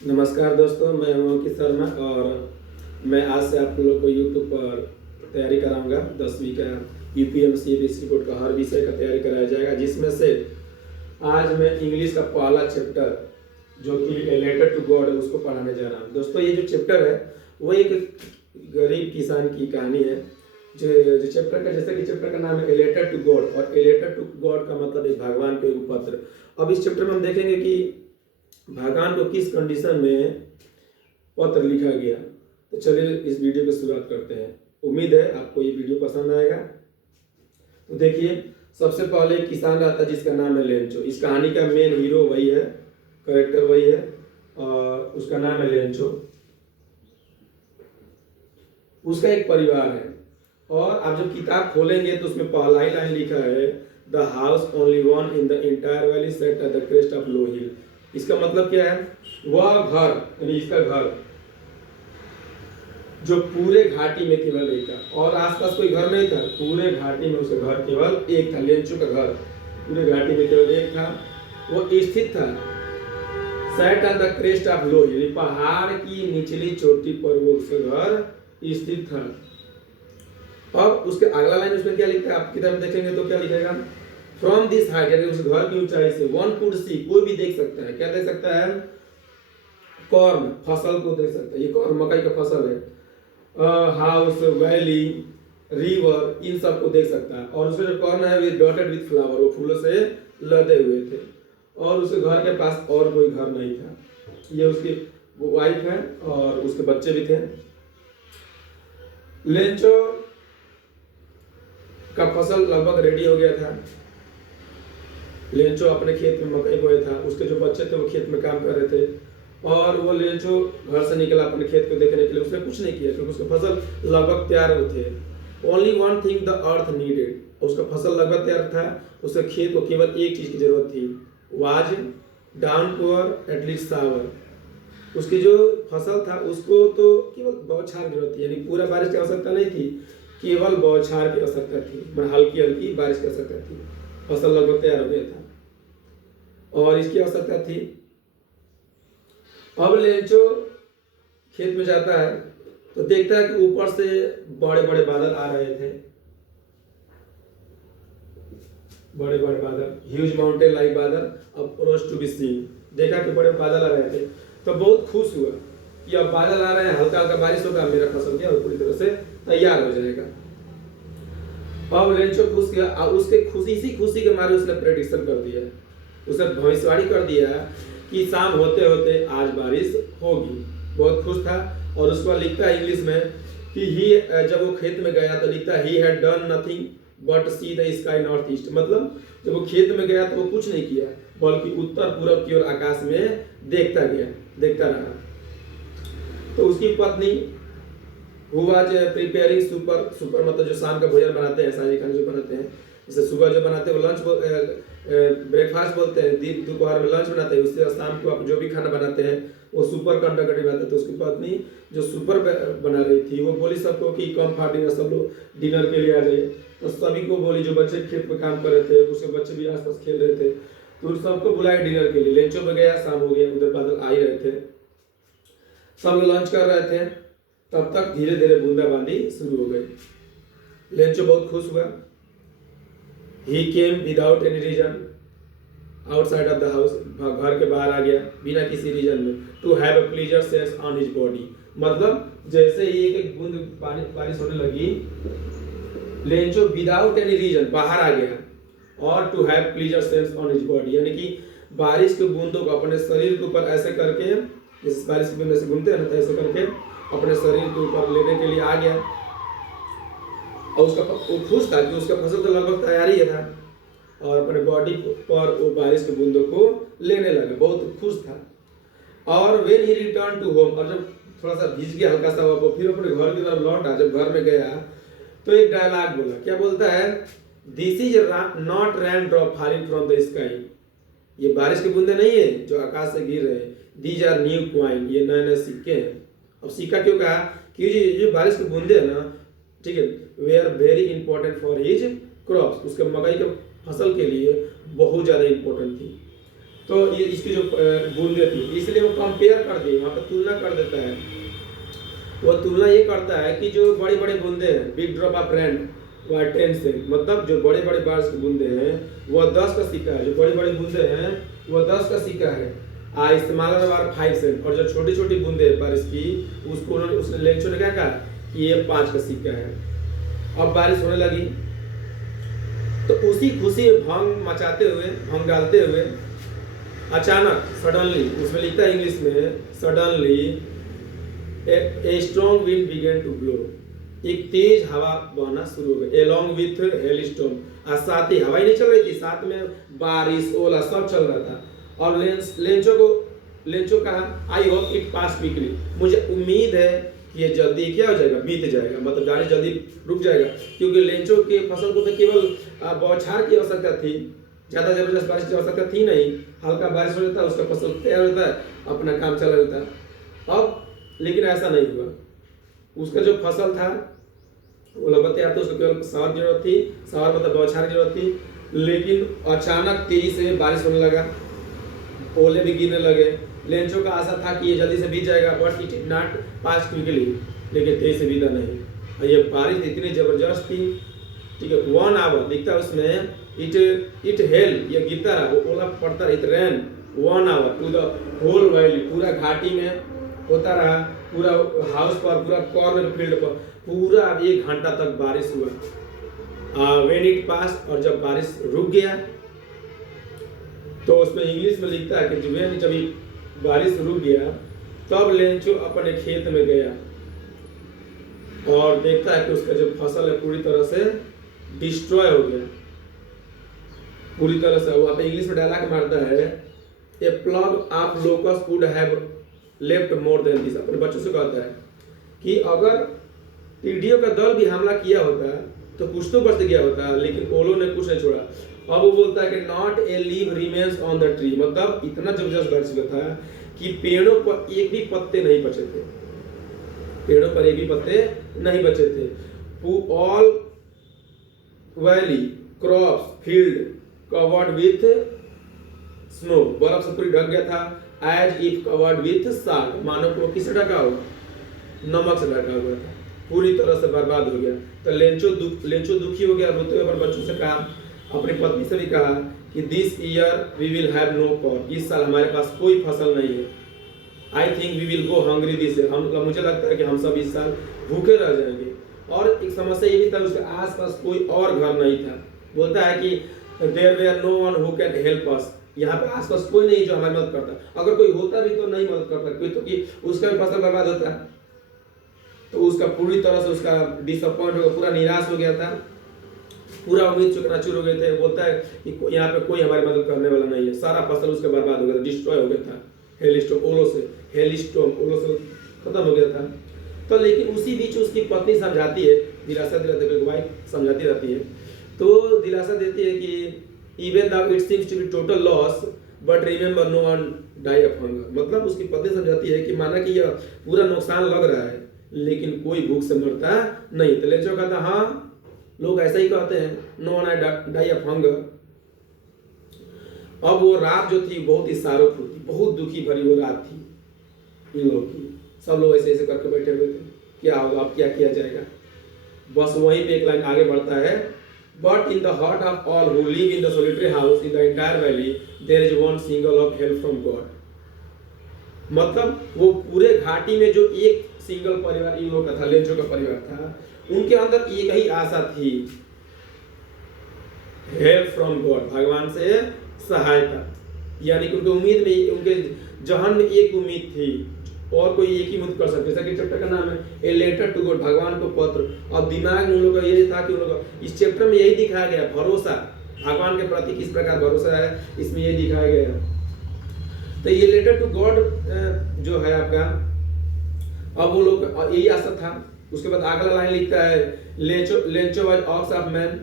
नमस्कार दोस्तों, मैं हूं अंकित शर्मा और मैं आज से आप लोगों को यूट्यूब पर तैयारी कराऊंगा। 10वीं का यूपीएमसी एबीसी बोर्ड का हर विषय का तैयारी कराया जाएगा, जिसमें से आज मैं इंग्लिश का पहला चैप्टर जो कि ए लेटर टू गॉड है उसको पढ़ाने जा रहा हूँ। दोस्तों, ये जो चैप्टर है वो एक गरीब किसान की कहानी है। जो चैप्टर का जैसे कि चैप्टर का नाम है ए लेटर टू गॉड, और ए लेटर टू गॉड का मतलब एक भगवान को एक पत्र। अब इस चैप्टर में हम देखेंगे कि भगवान को किस कंडीशन में पत्र लिखा गया। तो चलिए इस वीडियो की शुरुआत करते हैं। उम्मीद है आपको ये वीडियो पसंद आएगा। तो देखिए, सबसे पहले एक किसान रहता है जिसका नाम है लेंचो। इस कहानी का मेन हीरो वही है, करेक्टर वही है, और उसका नाम है लेंचो। उसका एक परिवार है, और आप जब किताब खोलेंगे तो उसमें पहला ही लाइन लिखा है, the house only one in the entire valley set at the crest of low hill. इसका मतलब क्या है? वह घर, यानी इसका घर जो पूरे घाटी में केवल एक था, और आसपास कोई घर नहीं था। पूरे घाटी में उसका घर केवल एक था। लेंचो का घर पूरे घाटी में केवल एक था। वो स्थित था set on the crest of low hill, पहाड़ की निचली चोटी पर वो उसका घर स्थित था। अब उसके अगला लाइन उसमें क्या लिखा है, आप किताब में देखेंगे तो क्या लिखेगा, फ्रॉम दिस हाइट, यानी उस घर की ऊंचाई से वन कुड सी, कोई भी देख सकता है। क्या देख सकता है? कॉर्न, फसल को देख सकता है। ये कॉर्न मकई का फसल है। हाउस, वैली, रिवर, इन सब को देख सकता है। और उसमें जो कॉर्न है विद डॉटेड विद फ्लावर, वो फूलों से लदे हुए थे। और उसके घर के पास और कोई घर नहीं था। ये उसकी वाइफ है और उसके बच्चे भी थे। लेंचो का फसल लगभग रेडी हो गया था। लेंचो अपने खेत में मकई बोया था। उसके जो बच्चे थे वो खेत में काम कर रहे थे, और वो लेंचो घर से निकला अपने खेत को देखने के लिए। उसने कुछ नहीं किया क्योंकि उसका फसल लगभग तैयार थे। Only one thing the earth needed, उसका फसल लगभग तैयार था। उसके खेत को केवल एक चीज की जरूरत थी, was down poor at least shower. उसकी जो फसल था उसको तो केवल बौछार की जरूरत थी, यानी पूरा बारिश की आवश्यकता नहीं थी, केवल बौछार की आवश्यकता थी, मतलब हल्की हल्की बारिश की आवश्यकता थी। फसल लगभग तैयार हो गया था और इसकी आवश्यकता थी। अब लेंचो खेत में जाता है तो देखता है कि ऊपर से बड़े बड़े बादल आ रहे थे। बड़े बड़े बादल, ह्यूज माउंटेन लाइक बादल, अब रोज टू बी सीन। देखा कि बड़े बादल आ रहे थे तो बहुत खुश हुआ कि अब बादल आ रहे हैं, हल्का हल्का बारिश होगा, मेरा फसल क्या पूरी तरह से तैयार हो जाएगा। अब लेंचो खुश किया, उसके खुशी, इसी खुशी के मारे उसने प्रेडिक्शन कर दिया, उसने भविष्यवाणी कर दिया कि शाम होते होते आज बारिश होगी। बहुत खुश था। और उसको लिखता है इंग्लिश में कि ही, जब वो खेत में गया तो लिखता है, he had done nothing but see the sky north east. मतलब जब वो खेत में गया तो वो कुछ नहीं किया, बल्कि उत्तर पूर्व की ओर आकाश में देखता गया, देखता रहा। तो उसकी पत्नी हु वाज प्रिपेयरिंग सुपर मतलब जो शाम का भोजन बनाते हैं, सारी खाने जो बनाते हैं, जैसे सुबह जो बनाते हैं वो लंच ब्रेकफास्ट बोलते हैं, दिन दोपहर में लंच बनाते हैं, उससे शाम को आप जो भी खाना बनाते हैं वो सुपर कंडक्टर बनाते हैं। तो उसकी पत्नी जो सुपर बना रही थी वो बोली सबको कि कम फॉर डिनर, सब लोग डिनर के लिए आ जाइए। तो सभी को बोली, जो बच्चे खेत में काम कर रहे थे, उसके बच्चे भी आसपास खेल रहे थे, तो उन सबको बुलाया डिनर के लिए। लेंचो में गया, शाम हो गया, उधर बादल आ ही रहे थे, सब लंच कर रहे थे। तब तक धीरे धीरे बूंदाबांदी शुरू हो गई। लेंचो बहुत खुश हुआ। He came without any reason outside of the house, घर के बाहर आ गया बिना किसी रीजन में, to have a pleasure sense on his body। मतलब जैसे ही एक एक बूंद पानी बारिश होने लगी, लेंचो विदाउट एनी रीजन बाहर आ गया, और to have pleasure sense on his body, यानी कि बारिश के बूंदों को अपने शरीर के ऊपर ऐसे करके, जैसे बारिश के बूंद ऐसे घूमते हैं ना, तो ऐसे करके अपने शरीर के ऊपर लेने के लिए आ गया। और उसका वो खुश था कि उसका फसल तो लगभग तैयार ही था, और अपने बॉडी पर वो बारिश के बूंदों को लेने लगा, बहुत खुश था। और when he return to home, और जब थोड़ा सा भीज गया हल्का सा, वो फिर अपने घर की तरफ लौटा। जब घर में गया तो एक डायलॉग बोला। क्या बोलता है? This is not rain drop falling from the sky, ये बारिश के बूंदे नहीं है जो आकाश से गिर रहे हैं। दीज आर न्यू कॉइन, ये नए नए सिक्के हैं। अब सिक्का क्यों कहा? कि ये बारिश के बूंदे है ना, ठीक है, they are very important for his crops, उसके मकई के फसल के लिए बहुत ज़्यादा इंपॉर्टेंट थी। तो ये इसकी जो बूंदे थी, इसलिए वो कंपेयर कर दी, वहाँ पे तुलना कर देता है। वो तुलना ये करता है कि जो बड़े बड़े बूंदे हैं, बिग ड्रॉप ऑफ रेन व 10 सेंट, मतलब जो बड़े बड़े बारिश के बूंदे हैं वो 10 का सिक्का है, जो बड़े बड़े बूंदे हैं वो 10 का सिक्का है। इस्तेमाल 5 सेंट, और जो छोटी छोटी बूंदे बारिश की उसको उसने लेंचो ने क्या कहा कि ये 5 का सिक्का है। अब बारिश होने लगी, तो उसी खुशी में भंग मचाते हुए, भंग डालते हुए अचानक सडनली, उसमें लिखता है इंग्लिश में suddenly a strong wind began to blow, एक तेज हवा बहना शुरू हो गई along with hailstorm, और साथ ही हवा ही नहीं चल रही थी, साथ में बारिश ओला सब चल रहा था। और लेंचो कहा I hope it pass quickly, मुझे उम्मीद है कि ये जल्दी क्या हो जाएगा, बीत जाएगा, मतलब बारिश जल्दी रुक जाएगा, क्योंकि लेंचो के फसल को तो केवल बौछार की आवश्यकता थी, ज्यादा जबरदस्त बारिश की आवश्यकता थी नहीं, हल्का बारिश हो जाता है उसका फसल तैयार होता है, अपना काम चला जाता है। अब लेकिन ऐसा नहीं हुआ, उसका जो फसल था वो लगभग तैयार था, उसको केवल सवार की जरूरत थी, सवार मतलब बौछार की जरूरत थी, लेकिन अचानक तेजी से बारिश होने लगा, ओले भी गिरने लगे। लेंचो का आशा था कि ये जल्दी से बीत जाएगा, but it did not pass quickly, लेकिन तेजी से बीता नहीं। और ये बारिश इतनी जबरदस्त थी, ठीक है, 1 आवर दिखता है उसमें, इट हेल, ये गिरता रहा, वो ओला पड़ता रहा, it rain 1 hour to the whole valley, पूरा घाटी में होता रहा, पूरा हाउस पर, पूरा कॉर्नर फील्ड पर पूरा 1 घंटा तक बारिश हुआ। व्हेन इट पास, और जब बारिश रुक गया, तो उसमें इंग्लिश में लिखता है कि जब बारिश रुक गया तब लेंचो अपने खेत में गया और देखता है कि उसका जो फसल है पूरी तरह से डिस्ट्रॉय हो गया, पूरी तरह से। वो इंग्लिश में डायलॉग मारता है a plague of locust would have left more than this, अपने बच्चों से कहता है कि अगर टिड्डियों का दल भी हमला किया होता तो कुछ तो बच गया होता, लेकिन ओलों ने कुछ नहीं छोड़ा। अब वो बोलता है कि not a leave remains on the tree, मतलब इतना जबरदस्त बारिश हुआ था कि पेड़ों पर एक भी पत्ते नहीं बचे थे, पेड़ों पर एक भी पत्ते नहीं बचे थे। All valley crops field covered with snow, बर्फ से पूरी ढक गया था, as if covered with salt, मानो को किससे ढका हुआ, नमक से ढका हुआ था, पूरी तरह से बर्बाद हो गया। तो लेंचो दुखी हो गया, रोते हुए अपने बच्चों से कहा, अपनी पत्नी से भी कहा कि this year we will have no crop, इस साल हमारे पास कोई फसल नहीं है। I think we will go hungry this year, मुझे लगता है कि हम सब इस साल भूखे रह जाएंगे। और एक समस्या ये भी था, उसके आसपास कोई और घर नहीं था। बोलता है कि there were no one who can help us, यहाँ पे आसपास कोई नहीं जो हमारी मदद करता, अगर कोई होता भी तो नहीं मदद करता, कोई तो कि उसका भी फसल बर्बाद होता है। तो उसका पूरी तरह से उसका डिसअपॉइंट हो गया, पूरा निराश हो गया था, पूरा उम्मीद चकनाचूर हो गए थे। बोलता है कि यहाँ पे कोई हमारी मदद करने वाला नहीं है, सारा फसल उसका बर्बाद हो गया था, डिस्ट्रॉय हो गया था हेलस्टॉर्म ओलो से खत्म हो गया था। तो लेकिन उसी बीच उसकी पत्नी समझाती है, दिलासा दिलाती है, वाइफ समझाती रहती है, तो दिलासा देती है कि even though it seems to be total loss but remember no one die of hunger, मतलब उसकी पत्नी समझाती है कि माना कि यह पूरा नुकसान लग रहा है लेकिन कोई भूख से मरता नहीं। तो लेंचो कहता हाँ लोग ऐसा ही कहते हैं, no one die of hunger. अब वो रात जो थी बहुत ही सारोफुल थी, बहुत दुखी भरी वो रात थी इन लोगों की, सब लोग ऐसे ऐसे करके बैठे हुए थे, क्या होगा अब, क्या किया जाएगा। बस वहीं पे एक लाइन आगे बढ़ता है, but in the heart of all who live in the solitary house in the entire valley there is one single of help from God, मतलब वो पूरे घाटी में जो एक सिंगल परिवार इन लोगों का था, लेंचो का परिवार था, उनके अंदर एक ही आशा थी, हेल्प फ्रॉम गॉड, भगवान से सहायता। यानी कि उनके उम्मीद में, उनके जहन में एक उम्मीद थी, और कोई एक ही उम्मीद कर सकते। जैसा कि चैप्टर का नाम है ए लेटर टू गॉड, भगवान को पत्र। अब दिमाग में उन लोगों का यही था कि उन लोगों को इस चैप्टर में यही दिखाया गया, भरोसा भगवान के प्रति किस प्रकार भरोसा है, इसमें यही दिखाया गया। तो ये लेटर टू गॉड जो है आपका, अब वो लोग यही आशा था। उसके बाद अगला लाइन लिखता है, Lencho was ox of man,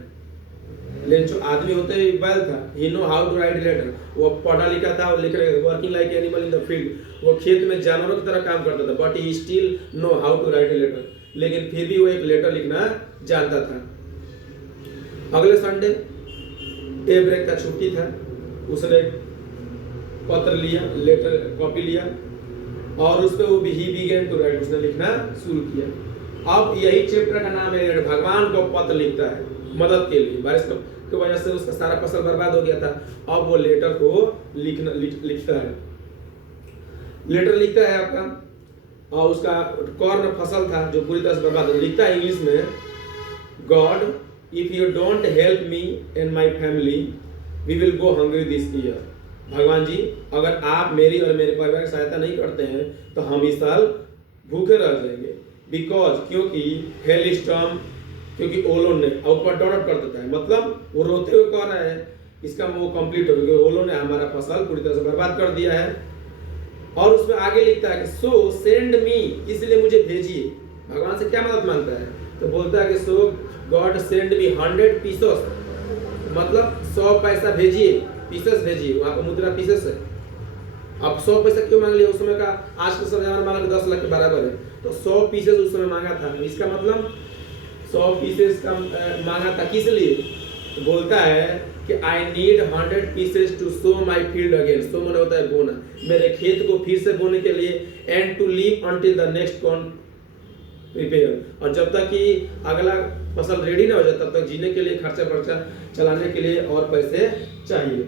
Lencho आदमी होते ही बैल था, he know how to write letter, वो पढ़ा लिखा था, लिख रहे working like animal in the field, वो खेत में जानवरों की तरह काम करता था, but he still know how to write a letter, लेकिन फिर भी वो एक लेटर लिखना जानता था। अगले संडे डे ब्रेक का छुट्टी था, उसने पत्र लिया, लेटर कॉपी लिया और उस पे वो ही बिगेन टू राइट, उसने लिखना शुरू किया। अब यही चैप्टर का नाम है भगवान को पत्र लिखता है मदद के लिए। बारिश की वजह से उसका सारा फसल बर्बाद हो गया था। अब वो लेटर को लिखता है, लेटर लिखता है आपका, और उसका कॉर्न फसल था जो पूरी तरह से बर्बाद हो, लिखता है इंग्लिश में, God if you don't help me and my family we will go hungry this year. भगवान जी अगर आप मेरी और मेरे परिवार की सहायता नहीं करते हैं तो हम इस साल भूखे रह जाएंगे। बिकॉज क्योंकि हेल स्टॉर्म, क्योंकि ओलो ने ऊपर डॉट कर देता है, मतलब वो रोते हुए कह रहा है इसका वो कंप्लीट हो गया, ओलो ने हमारा फसल पूरी तरह से बर्बाद कर दिया है। और उसमें आगे लिखता है कि सो सेंड मी, इसलिए मुझे भेजिए। भगवान से क्या मदद मांगता है? तो बोलता है कि सो गॉड सेंड मी 100 पीसेस, मतलब 100 पैसा भेजिए, पीसेस भेजिए, वहां पर मुद्रा पीसेस है। अब 100 पैसा क्यों मांग लिया? उस समय का आज के समय हमारा मांगा 10 लाख के बराबर है, तो 100 पीसेस उस समय मांगा था। इसका मतलब 100 पीसेस का मांगा था किस लिए? तो बोलता है कि I need 100 pieces to sow my field again. So मैंने होता है बोना, मेरे खेत को फिर से बोने के लिए, and to leave until the next corn prepare, और जब तक कि अगला फसल रेडी ना हो जाए तब तक जीने के लिए, खर्चा खर्चा चलाने के लिए और पैसे चाहिए।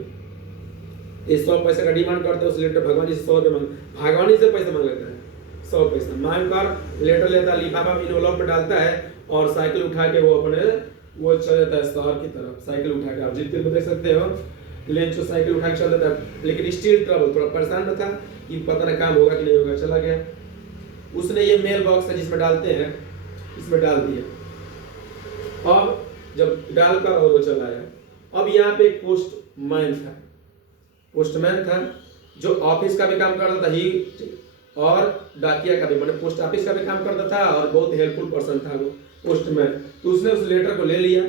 इस 100 पैसे का डिमांड करते हैं उस लेटर, भगवान जी से 100 रुपये मांग, भगवान जी से पैसा मांग लेता है 100 पैसा मांग कर लेटर लेता है, लिफाफा में इनवलॉप में डालता है और साइकिल उठा के वो अपने वो चल जाता है शहर की तरफ। साइकिल उठा के आप जितने को देख सकते हो, लेंचो साइकिल उठा के चल देता है, लेकिन स्टिल ट्रबल, थोड़ा परेशान था कि पता नहीं काम होगा कि नहीं होगा, चला गया। उसने ये मेल बॉक्स है जिसमें डालते हैं, इसमें डाल दिया। अब जब डालकर और वो चला आया। अब यहाँ पे एक पोस्टमैन था जो ऑफिस का भी काम करता था ही, और डाकिया का भी, मतलब पोस्ट ऑफिस का भी काम करता था, और बहुत हेल्पफुल पर्सन था वो पोस्टमैन। तो उसने उस लेटर को ले लिया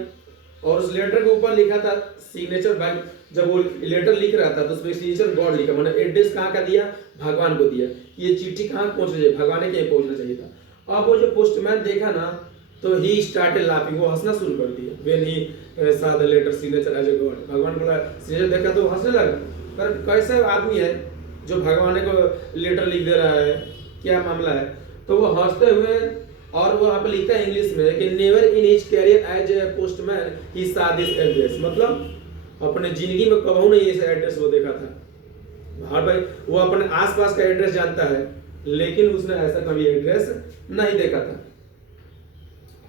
और उस लेटर के ऊपर लिखा था सिग्नेचर बाय, जब वो लेटर लिख रहा था तो उसमें सिग्नेचर गॉड लिखा, मतलब एड्रेस कहाँ का दिया? भगवान को दिया। ये चिट्ठी कहाँ पहुंच रही है? भगवान के यहाँ पहुंचना चाहिए था। अब वो जो पोस्टमैन देखा ना तो ही स्टार्टेड लाफिंग, वो हंसना शुरू कर दिया। When he saw the letter signature as a god, भगवान बोला सिग्नेचर देखा तो हंसने लगा, पर कैसा आदमी है जो भगवान को लेटर लिख दे रहा है, क्या मामला है? तो वो हंसते हुए, और वो यहाँ पे लिखता है इंग्लिश में कि never in his career as a postman he saw this address, मतलब अपने जिंदगी में कभी नहीं ऐसा एड्रेस वो देखा था। हाँ भाई, वो अपने आसपास का एड्रेस जानता है लेकिन उसने ऐसा कभी एड्रेस नहीं देखा था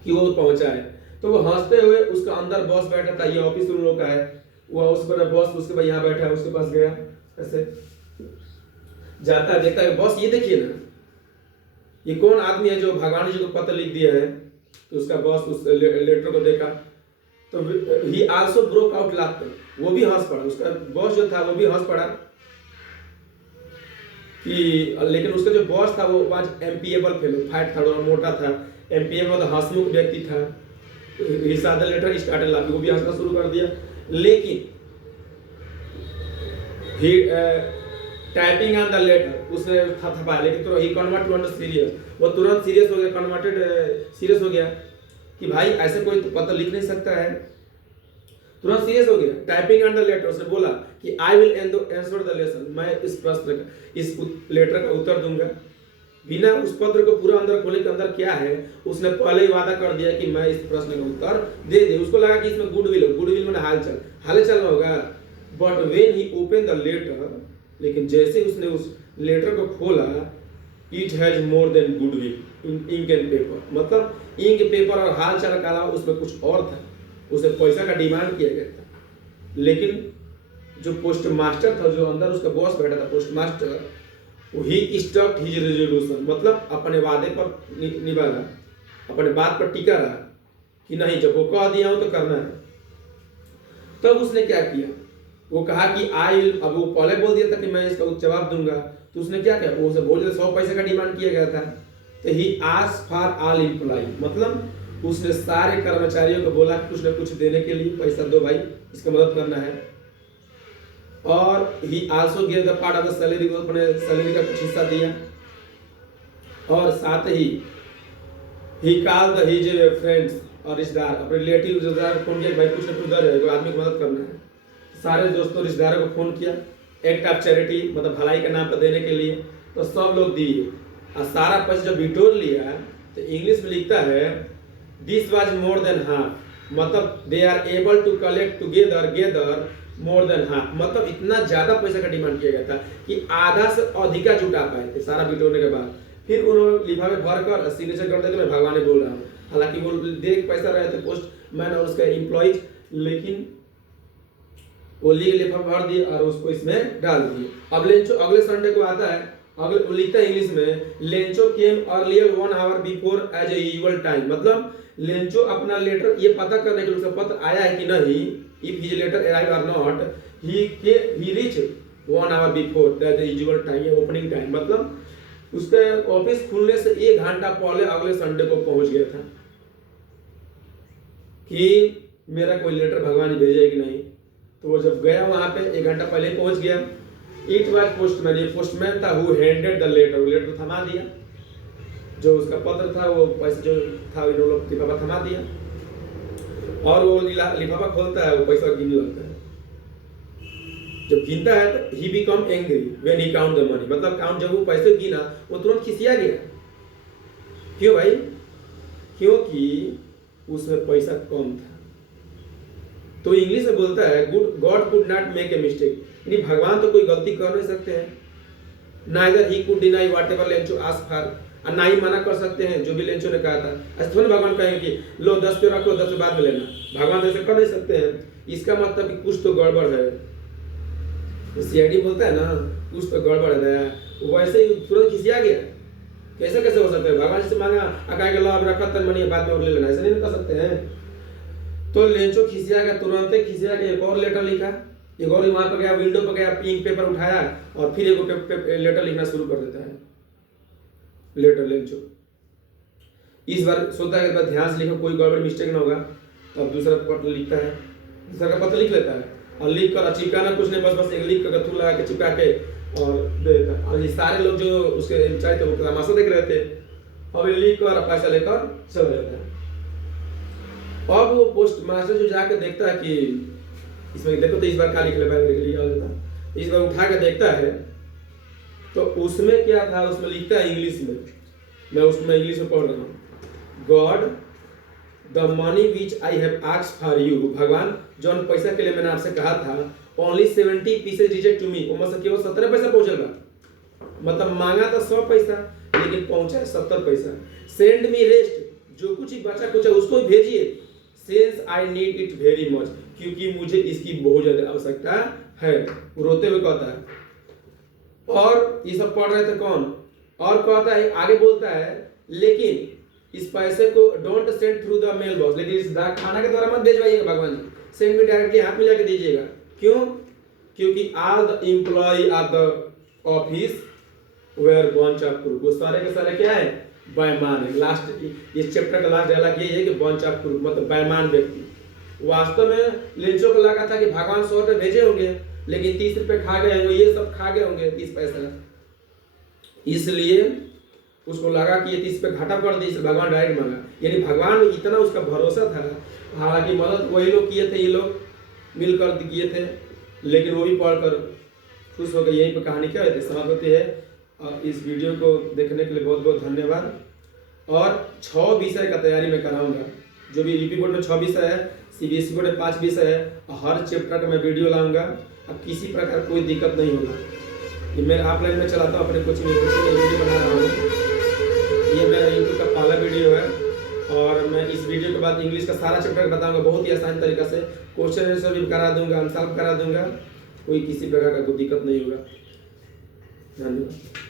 कि वो पहुंचा है। तो वो हंसते हुए, उसका अंदर बॉस बैठा था, ये ऑफिस उन लोग का है, वो उस पर बॉस उसके भाई यहाँ बैठा है, उसके पास गया, ऐसे जाता है, देखता है बॉस ये देखिए ना, ये कौन आदमी है जो भगवान जी को पत्र लिख दिया है। तो उसका बॉस उस लेटर को देखा तो ही आल्सो ब्रोक आउट लाफ्टर, वो भी हंस पड़ा, उसका बॉस जो था वो भी हंस पड़ा कि, लेकिन उसका जो बॉस था वो आज एम्पीएबल फेलो, फाइट था और मोटा था, एम्पीएबल हंसमुख व्यक्ति था। ही saw the letter started laughing, वो भी हंसना शुरू कर दिया। लेकिन ही टाइपिंग ऑन द लेटर, उसने थपथपाया, लेकिन तो ही कन्वर्ट टू सीरियस, वो तुरंत सीरियस हो गया, कन्वर्टेड सीरियस हो गया कि भाई ऐसे कोई तो पत्र लिख नहीं सकता है, तुरंत सीरियस हो गया। टाइपिंग ऑन द लेटर, उसने बोला कि I will answer the lesson, मैं इस प्रश्न का, इस लेटर का उत्तर दूंगा। बिना उस पत्र को पूरा अंदर खोले के अंदर क्या है, उसने पहले ही वादा कर दिया कि मैं इस प्रश्न का उत्तर दे दे। उसको लगा कि इसमें गुडविल हो, गुडविल में हालचाल होगा। But when he open the letter, लेकिन जैसे उसने उस लेटर को खोला, it has more than goodwill ink and paper, मतलब इंक पेपर और हालचाल का अलावा उसमें कुछ और था, उसे पैसा का डिमांड किया गया था। लेकिन जो पोस्ट मास्टर था, जो अंदर उसका बॉस बैठा था पोस्ट मास्टर, ही स्टक हिज रेजोल्यूशन, मतलब अपने वादे पर निभा रहा, अपने बात पर टिका रहा कि नहीं, जब वो कह दिया हो तो करना है। तब उसने क्या किया, वो कहा कि आई, अब वो पहले बोल दिया था कि मैं इसका जवाब दूंगा, तो उसने क्या किया, वो उसे बोल दिया 100 पैसे का डिमांड किया गया था। तो he asked for all employ, मतलब उसने सारे कर्मचारियों को बोला कुछ न कुछ देने के लिए, पैसा दो भाई, इसका मदद करना है। और ही also give the part of the salary, को अपने सैलरी का कुछ हिस्सा दिया। और साथ ही कॉल द हिज फ्रेंड्स और रिश्तेदार, अपने रिलेटिव रिश्तेदार को फोन किया, भाई कुछ न कुछ दे रहे हो, आदमी को मदद करना है। सारे दोस्तों रिश्तेदारों को फोन किया एक्ट ऑफ चैरिटी मतलब भलाई के नाम पर देने के लिए, तो सब लोग दिए और सारा पैसा जब बिटोर लिया तो इंग्लिश में लिखता है this was more than half, मतलब they are able to collect together more than half, मतलब इतना ज्यादा पैसा का डिमांड किया गया था कि आधा से अधिका जुटा पाए थे सारा बिटोरने के बाद। फिर उन्होंने लिफाफे भर कर सिग्नेचर कर देते मैं भगवान बोल रहा हूँ, हालांकि वो देख पैसा रहे थे पोस्टमैन और उसका एम्प्लॉइज, लेकिन वो लिफाफा भर दिए और उसको इसमें डाल दिए। अब लेंचो अगले संडे को आता है, अगले लिखता है इंग्लिश में Lencho came earlier 1 hour before as a usual time, मतलब लेंचो अपना लेटर ये पता करने के लिए उसका पत्र आया है कि नहीं, इफ हिज लेटर अराइव और not he reach 1 hour before that the usual time, ये ओपनिंग टाइम, मतलब उसके ऑफिस खुलने से 1 घंटा पहले अगले संडे को पहुंच गया था कि मेरा कोई लेटर भगवान जी भेजे कि नहीं। तो वो जब गया वहां पे 1 घंटा पहले पहुंच गया। इट वाज पोस्टमैन, ये पोस्टमैन था who handed the letter, letter थमा दिया, जो उसका पत्र था वो पैसा जो था वो लोग लिफाफा थमा दिया और वो लिफाफा खोलता है वो पैसा गिनने लगता है। जब गिनता है तो he become angry when he count the money, मतलब काउंट जब वो पैसे गिना वो तुरंत खिसिया गया। क्यों भाई? क्योंकि उसमें पैसा कम था। तो इंग्लिश में बोलता है God could not make a mistake, यानी भगवान तो कोई गलती कर नहीं सकते हैं। Neither he could deny whatever Lencho ask for, और ना ही मना कर सकते हैं जो भी लेंचो ने कहा था। ऐसे थोड़ी भगवान कहेंगे कि लो 10 पे रखो 10 पे बाद में लेना, भगवान तो ऐसे कर नहीं सकते हैं। इसका मतलब कि कुछ तो गड़बड़ है। सीआईडी बोलता है ना कुछ तो गड़बड़ है, वैसे ही तुरंत खिसिया गया। कैसे कैसे हो सकता है? भगवान से मांगा अकाय के लो अब रखा तन मनी बाद में और ले लेना, ऐसे नहीं कर सकते हैं। तो लेंचो खिसिया गया, तुरंत खिसिया गया, एक और लेटर लिखा, एक और वहां पर गया विंडो पर गया, पिंक पेपर उठाया और फिर एक लेटर लिखना शुरू कर देता है। लेटर लेंचो इस बार सोचता है कि ध्यान से लिखो कोई गड़बड़ मिस्टेक ना होगा, तो अब दूसरा पत्र लिखता है, दूसरा का पत्र लिख लेता है और लिख कर चिपकाना कुछ नहीं, बस एक लिख कर थू लगा के चिपका के और दे देता है। और ये सारे लोग जो उसके चाहे थे वो तमाशा देख रहे थे। अब ये लिख कर पैसा लेकर चला जाता है। अब वो पोस्ट मास्टर जो जाके देखता है कि इसमें देखो तो इस बार क्या लिख लेता, इस बार उठा के देखता है तो उसमें क्या था, उसमें लिखता है इंग्लिश में, मैं उसमें इंग्लिश में पढ़ रहा हूँ, God the money which I have asked for you, भगवान जौन पैसा के लिए मैंने आपसे कहा था, only 70 pieces reject to me, उसमें केवल 17 पैसा पहुंचेगा, मतलब मांगा था 100 पैसा लेकिन पहुंचा 70 पैसा। सेंड मी रेस्ट, जो कुछ ही बचा कुछ है उसको भेजिए, since I need it very much, क्योंकि मुझे इसकी बहुत ज्यादा आवश्यकता है, रोते हुए कहता है। और ये सब पढ़ रहे थे कौन, और कहता है आगे बोलता है लेकिन इस पैसे को don't send through the mail box, लेकिन इस डाक खाना के द्वारा मत भेजवाइएगा भगवान जी, सेंड मी डायरेक्टली हाथ में लेके दीजिएगा। क्यों? क्योंकि all the employ of the office were bunch of crook, वो सारे के सारे क्या है? बेईमान है। लास्ट इस चैप्टर का लास्ट डायलॉग ये है कि बंच ऑफ क्रूक मतलब बेईमान व्यक्ति। वास्तव में लेंचो को लगा था कि भगवान 100 रुपए भेजे होंगे लेकिन 30 रुपए खा गए होंगे, ये सब खा गए होंगे 30 पैसा, इसलिए उसको लगा कि ये 30 पे घाटा कर दी, इसलिए भगवान डायरेक्ट मांगा। यानी भगवान में इतना उसका भरोसा था, हालांकि मदद वही लोग किए थे, ये लोग मिलकर किए थे, लेकिन वो भी पढ़कर खुश हो गए। यहीं पर कहानी क्या होती है, समाप्त होती है। इस वीडियो को देखने के लिए बहुत बहुत धन्यवाद। और 6 विषय का तैयारी मैं कराऊंगा, जो भी यूपी बोर्ड में 6 विषय है, सीबीएसई बोर्ड में 5 विषय है, हर चैप्टर का मैं वीडियो लाऊंगा। अब किसी प्रकार कोई दिक्कत नहीं होगा। ये मैं ऑफलाइन में चलाता हूँ अपने कोचिंग में वीडियो बना रहा हूँ। ये मेरा यूट्यूब का पहला वीडियो है और मैं इस वीडियो के बाद इंग्लिश का सारा चैप्टर बताऊंगा बहुत ही आसान तरीका से, क्वेश्चन आंसर भी करा दूंगा, आंसर करा दूंगा, कोई किसी प्रकार का कोई दिक्कत नहीं होगा। धन्यवाद।